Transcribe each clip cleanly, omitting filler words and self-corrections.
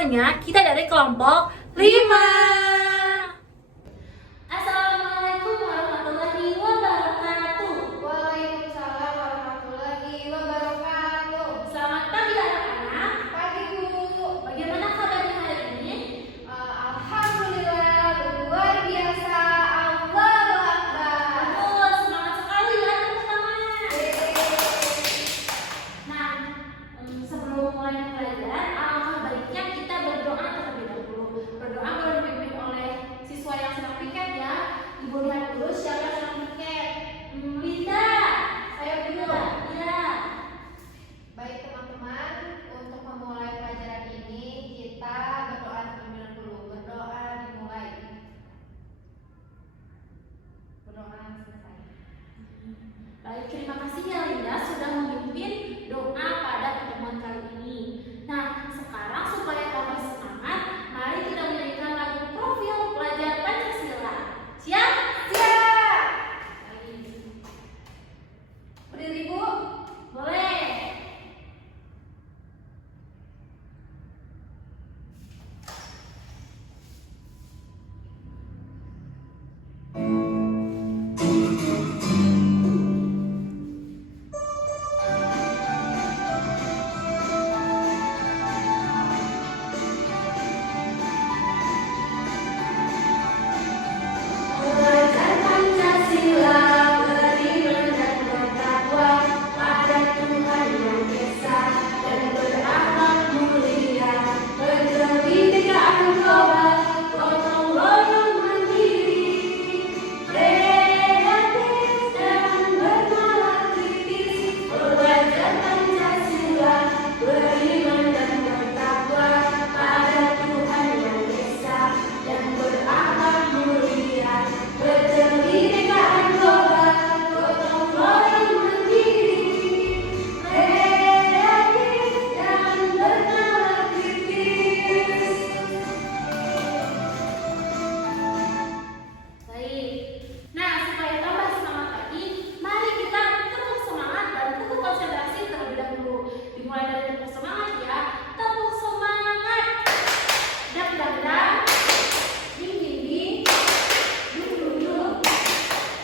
semuanya, kita dari kelompok 5. Assalamualaikum warahmatullahi wabarakatuh. Waalaikumsalam warahmatullahi wabarakatuh. Selamat pagi anak-anak. Pagi Bu. Bagaimana kabarnya hari ini? Alhamdulillah luar biasa. Allahu Akbar. Bagus, semangat sekali ya teman-teman. Nah, sebelum mulai pelajaran, alangkah baiknya kita berdoa terlebih dahulu. Berdoa boleh dipimpin oleh siswa yang sedang piket ya. Ibu lihat dulu siapa yang sedang piket. Linda, saya dulu. Ya. Baik teman-teman, untuk memulai pelajaran ini kita berdoa terlebih dahulu. Berdoa dimulai. Berdoa selesai. Baik, terima kasih ya Linda sudah memimpin doa pada pertemuan kali ini. Nah, sekarang supaya kami semangat, mari kita menyanyikan lagu profil pelajar Pancasila. Siap? Siap. Baik. Berdiri Bu. Boleh. Belajar Pancasila, beriman dan bertakwa pada Tuhan Yang Esa dan berakhlak mulia, berjeli tegakkan global, gotong royong mandiri, kreatif dan bernalar kritis. Belajar Pancasila, beriman dan bertakwa pada Tuhan Yang Esa dan berakhlak mulia, berjeli tegakkan global, gotong royong mandiri, kreatif dan bernalar kritis. Baik. Nah, supaya tambah semangat lagi, mari kita tepuk semangat dan tepuk konsentrasi terlebih dahulu. Dimulai dari tepuk semangat ya. Tepuk semangat. Dak dak dak. Ding ding ding. Dung dung dung.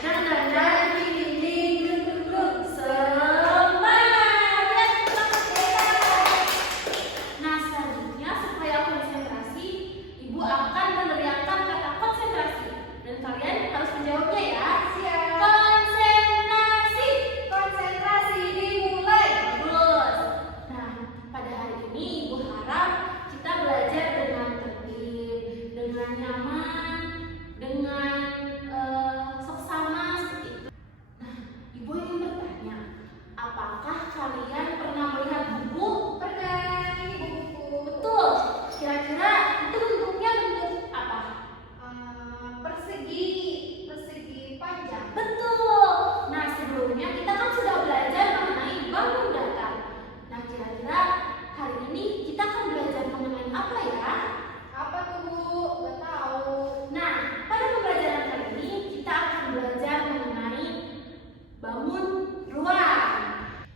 Dak dak dak. Ding ding ding. Dung dung dung. Semangat. Ya, semangat ya. Nah, selanjutnya supaya konsentrasi, Ibu akan meneriakkan kata konsentrasi dan kalian harus menjawabnya ya. Siap. Konsentrasi. Konsentrasi dimulai. Bagus. Nah, pada hari ini Ibu harap kita belajar dengan tertib, dengan nyaman, dengan seksama seperti itu. Nah, Ibu ingin bertanya, apakah kalian pernah melihat buku? Pernah ini buku. Betul. Kira-kira itu bentuknya bentuk apa? Persegi, persegi panjang. Betul. Nah, sebelumnya kita kan sudah belajar mengenai bangun datar. Nah, kira-kira hari ini kita akan belajar mengenai apa ya? Apa tuh Bu? Gak tahu. Nah, pada pembelajaran kali ini kita akan belajar mengenai bangun ruang.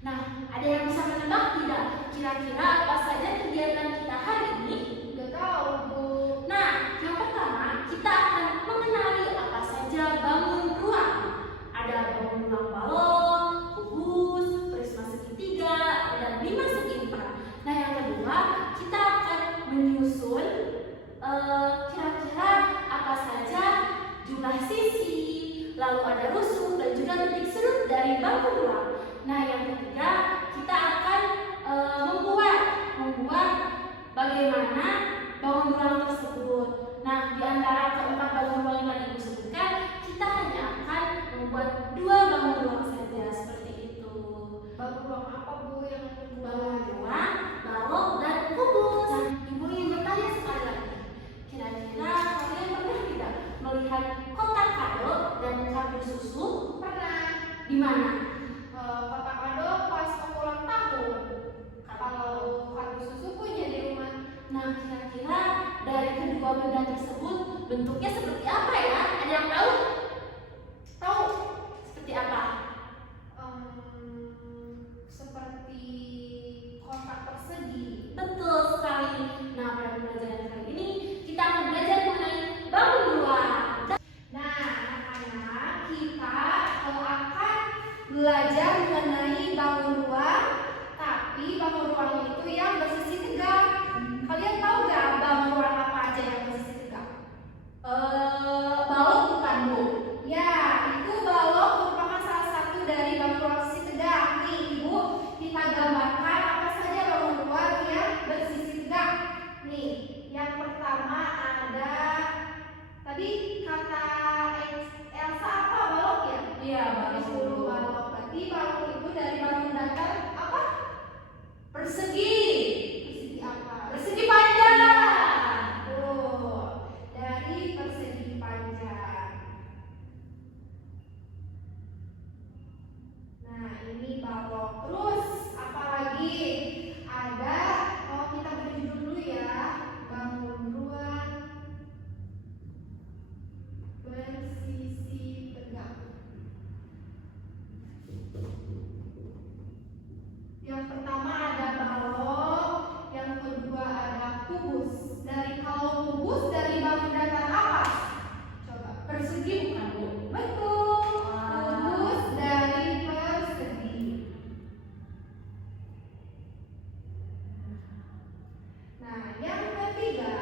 Nah, ada yang bisa menebak tidak? Kira-kira apa saja kegiatan kita hari ini? Gak tahu Bu. Nah, yang pertama kita akan mengenali apa saja bangun ruang. Ada bangun ruang balon, kubus, prisma segitiga, dan 5 segi 4. Nah, yang kedua kita akan menyusun kira-kira apa saja jumlah sisi, lalu ada rusuk dan juga titik sudut dari bangun ruang. Nah, yang ketiga kita akan membuat bagaimana bangun ruang tersebut. Nah, di antara keempat bangun ruang yang tadi Ibu sebutkan, kita hanya akan membuat 2 bangun ruang saja seperti itu. Bangun ruang apa Bu yang Bangun ruang, balok, dan kubus. Nah, Ibu ingin bertanya sekali lagi. Kira-kira kalian pernah tidak melihat kotak kado dan kardus susu? Pernah. Di mana? Kotak kado pas aku ulang tahun. Kalau kardus susu punya di rumah. Nah, kira-kira dari kedua benda tersebut bentuknya seperti apa ya? Ada yang tahu? Tahu? Seperti apa? Seperti kotak persegi. Betul sekali. Nah, pada kubus. Kalau kubus dari bangun datar apa? Coba. Persegi bukan, Bu? Betul. Wah. Kubus dari persegi. Nah, yang ketiga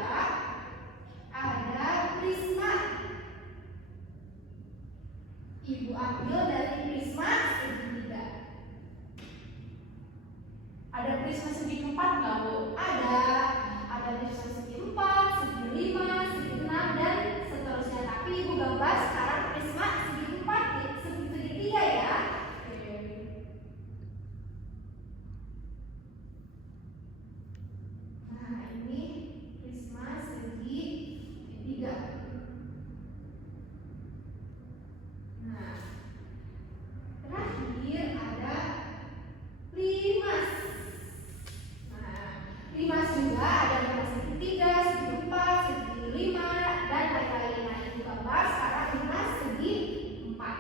ada prisma. Ibu ambil dari prisma segitiga. Ada prisma segi 4 nggak, Bu? Ada prisma segi 4, segi 5, segi 6 dan seterusnya. Tapi ibu gambar sekarang prisma segi 4, segi segitiga ya. Oke. Nah, ini prisma segi segitiga. Nah, terakhir ada limas. Nah, limas juga ada limas segitiga, segi 4, segi 5 dan lain-lain. Nah, ibu gambar sekarang limas segi 4.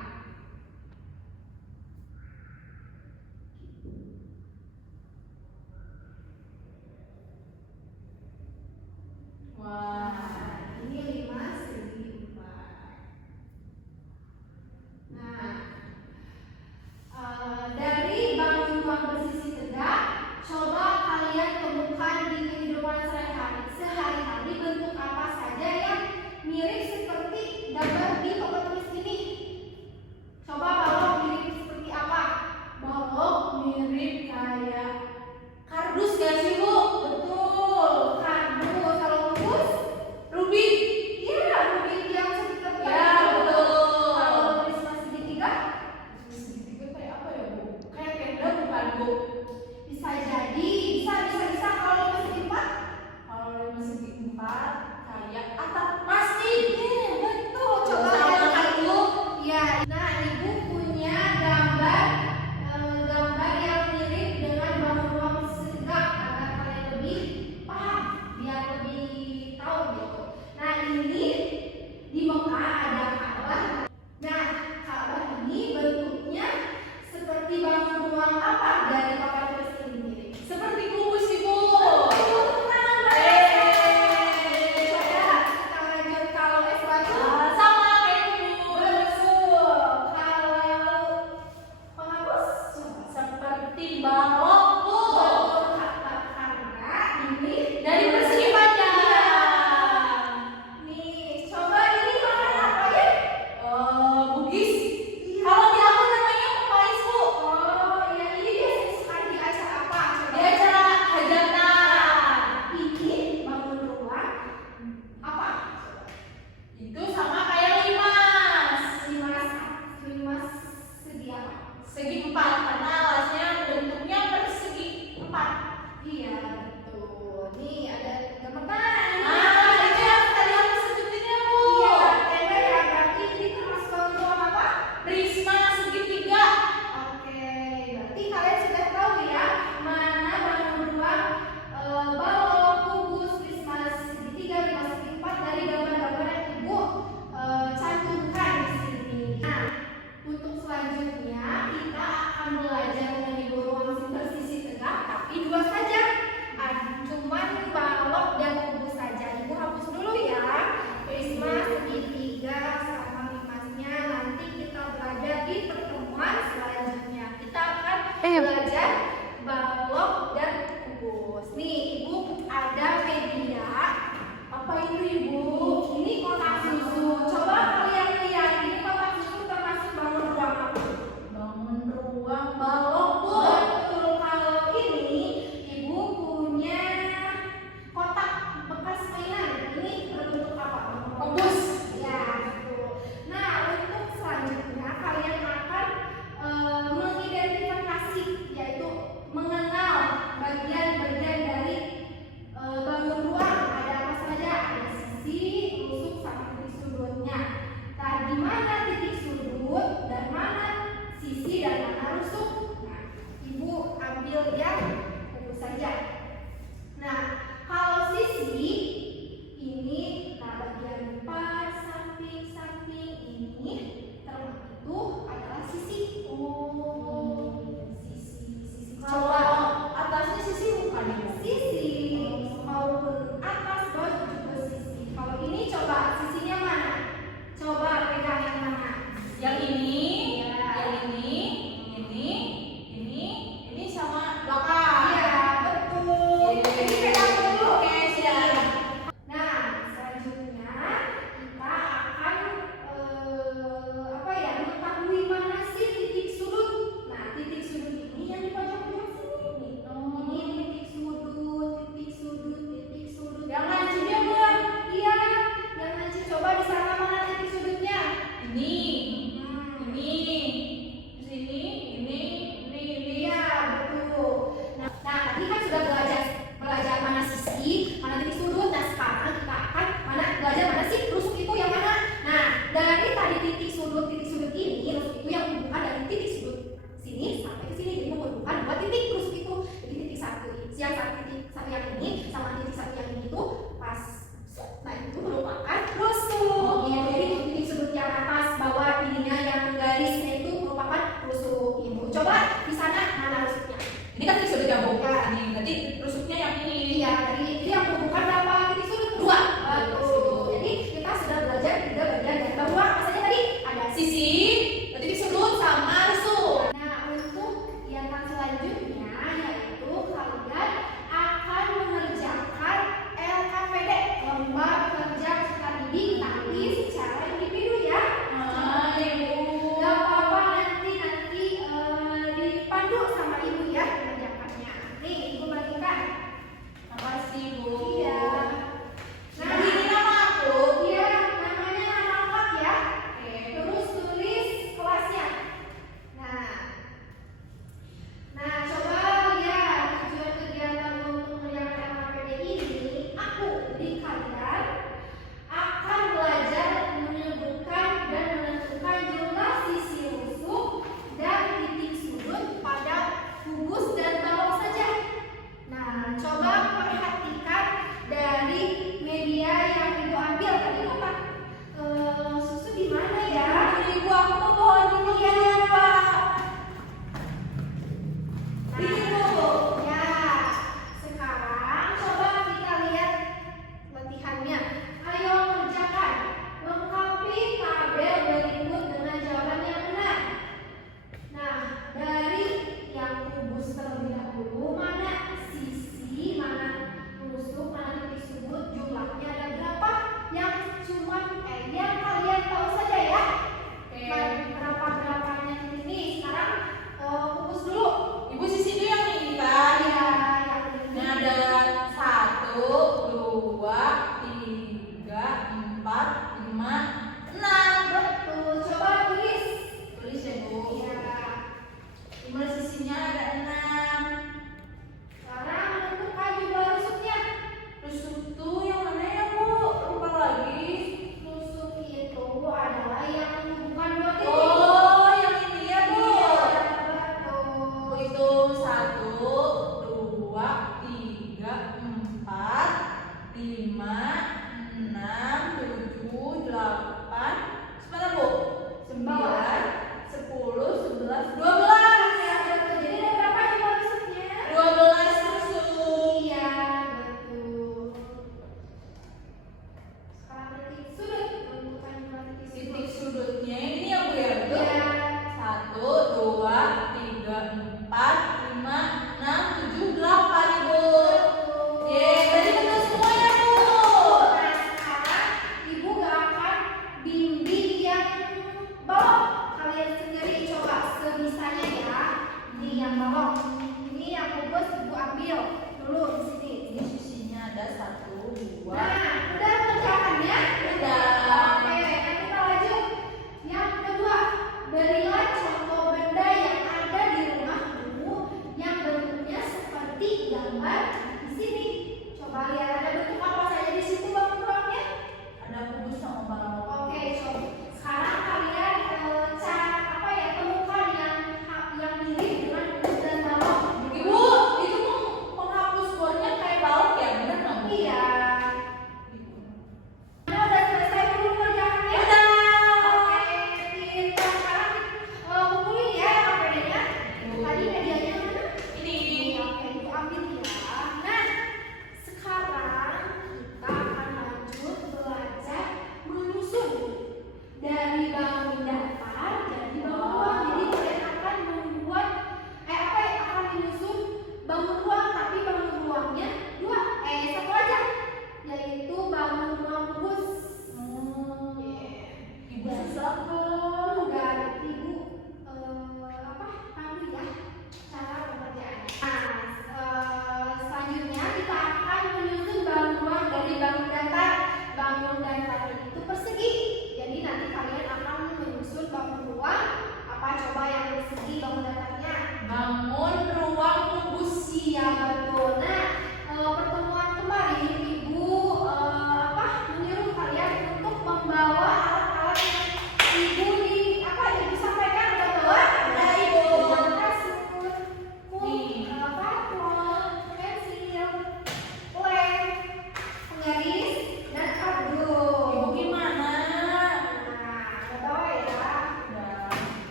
Wah. Nah, ini limas segi 4. Nah, dari bangun ruang bersisi tegak, coba kalian temukan di kehidupan sehari-hari bentuk apa saja yang mirip seperti gambar di papan tulis ini. Coba balok mirip seperti apa? Balok mirip kayak kardus gak sih, Bu? Betul, kardus. Kalau kubus, Rubik. iya, rubik yang seperti Ya, betul. Kalau prisma segitiga, Segitiga kayak apa ya, Bu? Kayak tenda bukan, Bu? bisa jadi, bisa. Kalau segi 4, Kalau lima segi 4 kayak atap pasti. betul. Coba Sama lihat kan, Bu? ya. Nah, ibu punya gambar yang mirip dengan bangun ruang segak agar kalian lebih paham, biar lebih tahu gitu. Nah, ini di Mekah ada Ka'bah. Nah, Ka'bah ini bentuknya seperti bangun ruang apa dari papan tulis ini mirip? Seperti kubus sih, Bu. Betul, tangan Yeay. Coba kita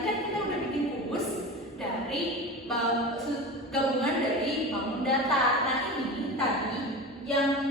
kan kita udah bikin kubus dari gabungan dari bangun datar. Nah ini tadi yang